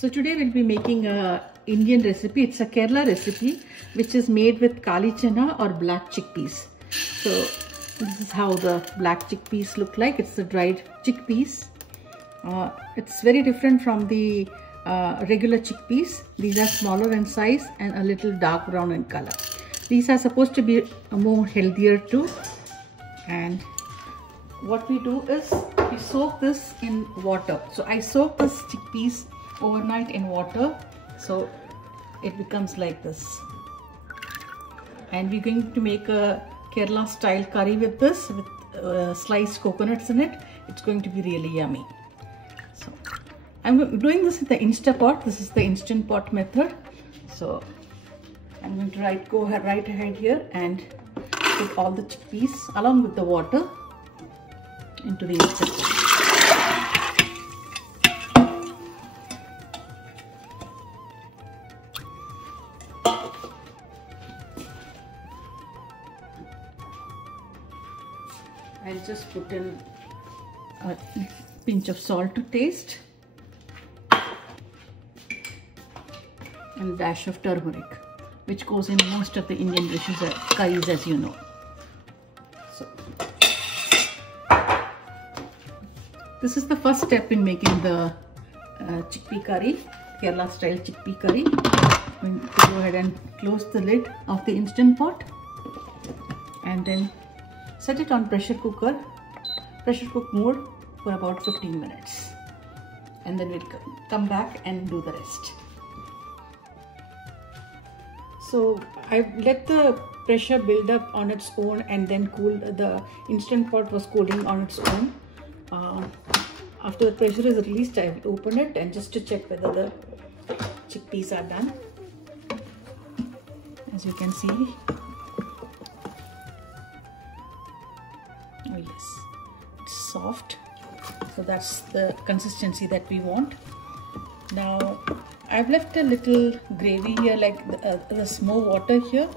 So today we'll be making a Indian recipe. It's a Kerala recipe which is made with kali chana or black chickpeas. So this is how the black chickpeas look like. It's the dried chickpeas. It's very different from the regular chickpeas. These are smaller in size and a little dark brown in color. These are supposed to be more healthier too. And what we do is we soak this in water. So I soak this chickpeas overnight in water, so it becomes like this. And we're going to make a Kerala style curry with this, with sliced coconuts in it. It's going to be really yummy. So I'm doing this in the Instapot. This is the Instant Pot method. So I'm going to go right ahead here and put all the chickpeas along with the water into the Instant Pot. I'll just put in a pinch of salt to taste and a dash of turmeric, which goes in most of the Indian dishes, curries, as you know. So this is the first step in making the chickpea curry, Kerala style chickpea curry. I'm going to go ahead and close the lid of the Instant Pot and then set it on pressure cook mode for about 15 minutes, and then we'll come back and do the rest. So I've let the pressure build up on its own and then cool. The Instant Pot was cooling on its own. After the pressure is released, I will open it and just to check whether the chickpeas are done. As you can see, oh yes, it's soft. So that's the consistency that we want. Now I've left a little gravy here, like there's more water here.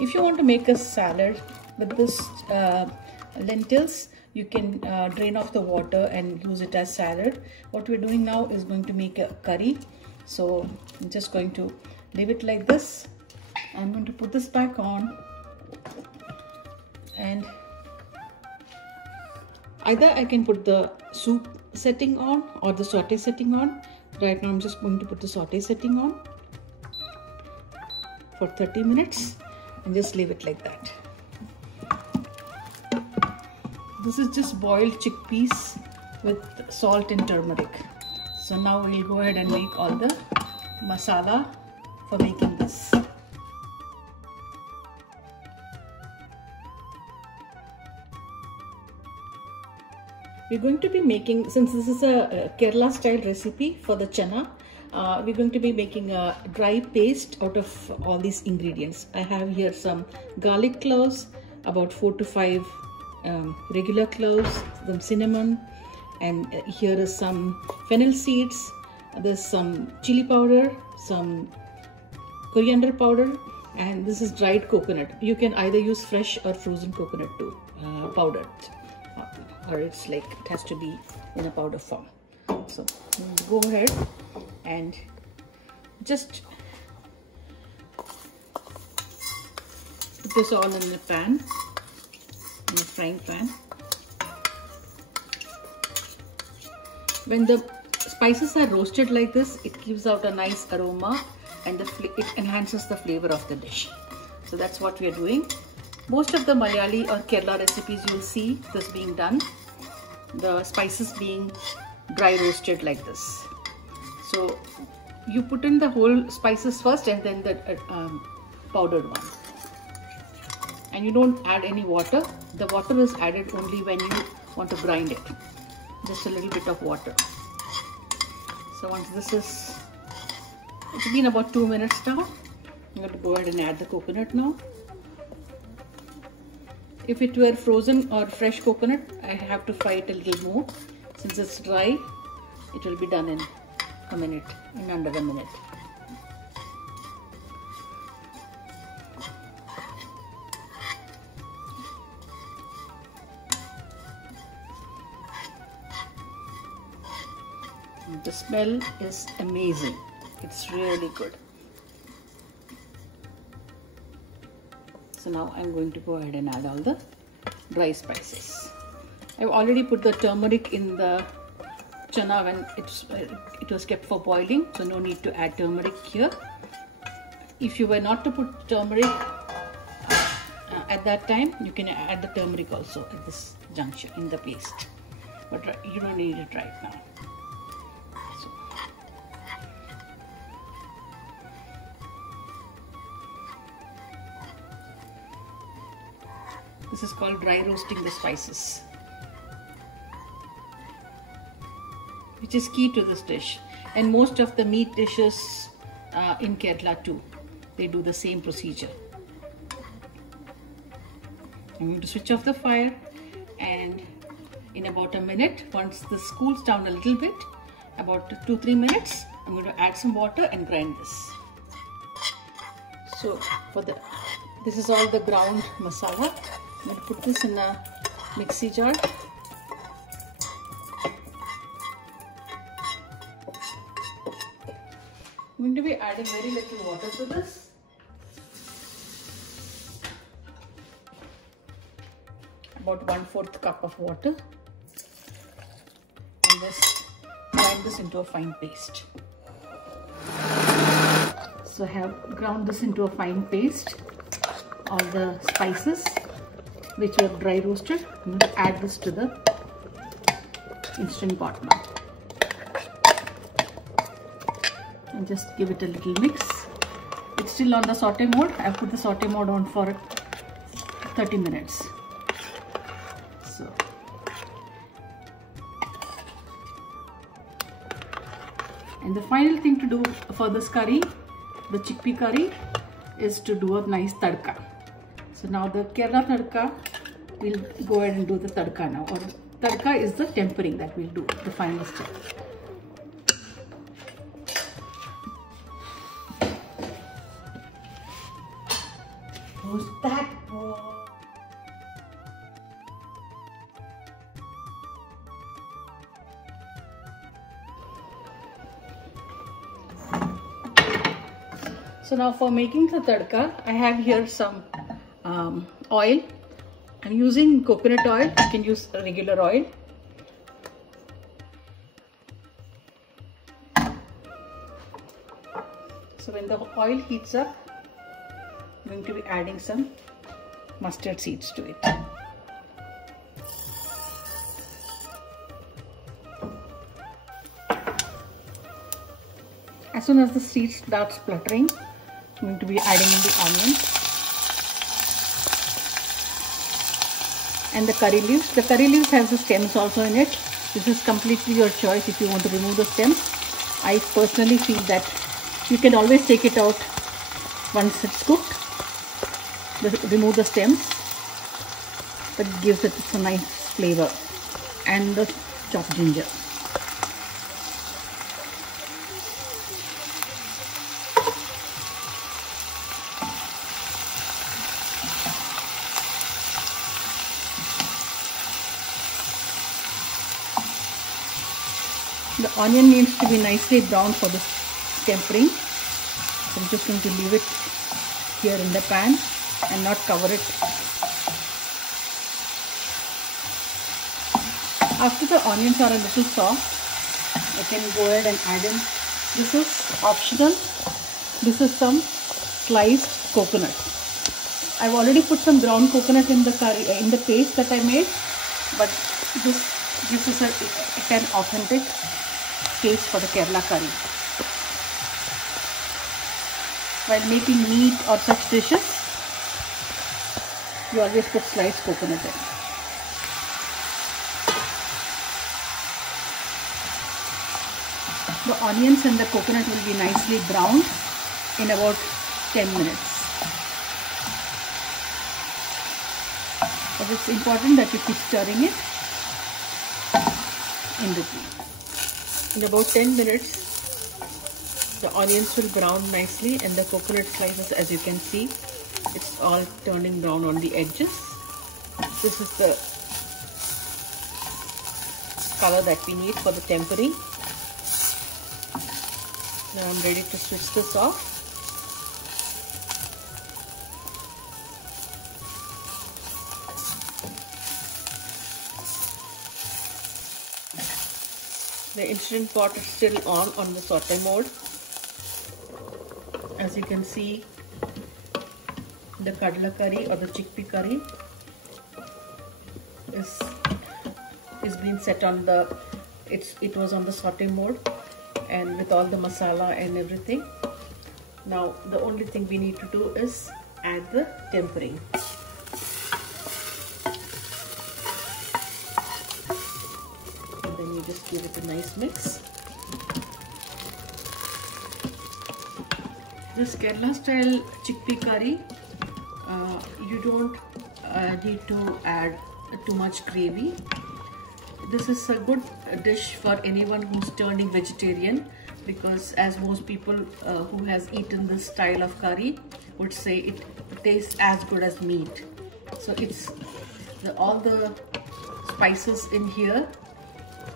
If you want to make a salad with this lentils, you can drain off the water and use it as salad. What we're doing now is going to make a curry. So I'm just going to leave it like this. I'm going to put this back on, and either I can put the soup setting on or the saute setting on. Right now I'm just going to put the saute setting on for 30 minutes and just leave it like that. This is just boiled chickpeas with salt and turmeric. So now we'll go ahead and make all the masala for making this. We're going to be making, since this is a Kerala style recipe for the chana, we're going to be making a dry paste out of all these ingredients. I have here some garlic cloves, about 4 to 5 regular cloves, some cinnamon, and here is some fennel seeds. There's some chili powder, some coriander powder, and this is dried coconut. You can either use fresh or frozen coconut too, powdered. Or it's like it has to be in a powder form. So go ahead and just put this all in the pan, in a frying pan. When the spices are roasted like this, it gives out a nice aroma and it enhances the flavor of the dish. So that's what we are doing. Most of the Malayali or Kerala recipes, you will see this being done, the spices being dry roasted like this. So you put in the whole spices first and then the powdered one. And you don't add any water. The water is added only when you want to grind it. Just a little bit of water. So once this is, it's been about 2 minutes now. I'm going to go ahead and add the coconut now. If it were frozen or fresh coconut, I have to fry it a little more. Since it's dry, it will be done in a minute, in under a minute. The smell is amazing. It's really good. So now I'm going to go ahead and add all the dry spices. I've already put the turmeric in the chana when it was kept for boiling, so no need to add turmeric here. If you were not to put turmeric at that time, you can add the turmeric also at this juncture in the paste, but you don't need it right now. This is called dry roasting the spices, which is key to this dish. And most of the meat dishes in Kerala too, they do the same procedure. I'm going to switch off the fire, and in about a minute, once this cools down a little bit, about 2-3 minutes, I'm going to add some water and grind this. So this is all the ground masala. I'm going to put this in a mixie jar. I'm going to be adding very little water to this. About 1/4 cup of water. And just grind this into a fine paste. So I have ground this into a fine paste. All the spices which were dry roasted. I'm going to add this to the instant pot now. And just give it a little mix. It's still on the saute mode. I've put the saute mode on for 30 minutes. So and the final thing to do for this curry, the chickpea curry, is to do a nice tadka. So now the Kerala tadka, we'll go ahead and do the tadka now. Or tadka is the tempering that we'll do, the final step. Who's that boy? So now for making the tadka, I have here some oil. I'm using coconut oil. You can use regular oil. So when the oil heats up, I'm going to be adding some mustard seeds to it. As soon as the seeds start spluttering, I'm going to be adding in the onions and the curry leaves. The curry leaves has the stems also in it. This is completely your choice if you want to remove the stems. I personally feel that you can always take it out once it's cooked. Remove the stems, but it gives it a nice flavor. And the chopped ginger. The onion needs to be nicely brown for this tempering. So I'm just going to leave it here in the pan and not cover it. After the onions are a little soft, I can go ahead and add in, this is optional, this is some sliced coconut. I've already put some ground coconut in the curry, in the paste that I made, but this gives us an authentic taste for the Kerala curry. While making meat or such dishes, you always put sliced coconut in. The onions and the coconut will be nicely browned in about 10 minutes. But it's important that you keep stirring it in between. In about 10 minutes, the onions will brown nicely and the coconut slices, as you can see, it's all turning brown on the edges. This is the color that we need for the tempering. Now I'm ready to switch this off. The instant pot is still on the saute mode. As you can see, the kadla curry or the chickpea curry is being set on the, it was on the saute mode and with all the masala and everything. Now the only thing we need to do is add the tempering. And then you just give it a nice mix. This Kerala style chickpea curry, you don't need to add too much gravy. This is a good dish for anyone who's turning vegetarian, because as most people who has eaten this style of curry would say, it tastes as good as meat. So it's all the spices in here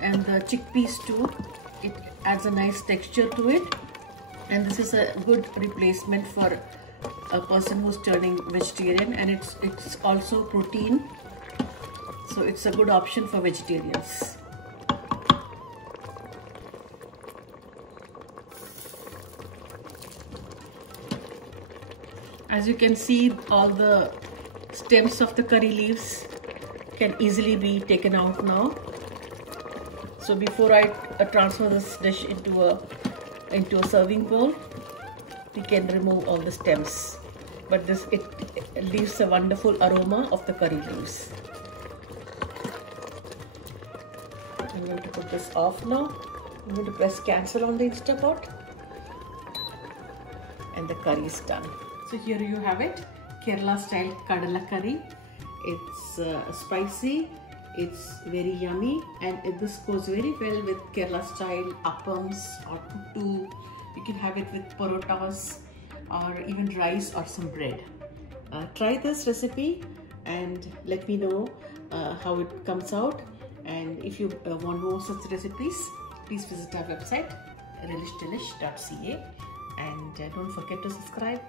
and the chickpeas too, it adds a nice texture to it, and this is a good replacement for a person who's turning vegetarian, and it's also protein, so it's a good option for vegetarians. As you can see, all the stems of the curry leaves can easily be taken out now. So before I transfer this dish into a serving bowl, we can remove all the stems, but it leaves a wonderful aroma of the curry leaves. I'm going to put this off now. I'm going to press cancel on the Instapot, and the curry is done. So here you have it, Kerala style kadala curry. It's spicy, it's very yummy, and this goes very well with Kerala style appams or puttu. You can have it with parotas or even rice or some bread. Try this recipe and let me know how it comes out. And if you want more such recipes, please visit our website relishdelish.ca, and don't forget to subscribe.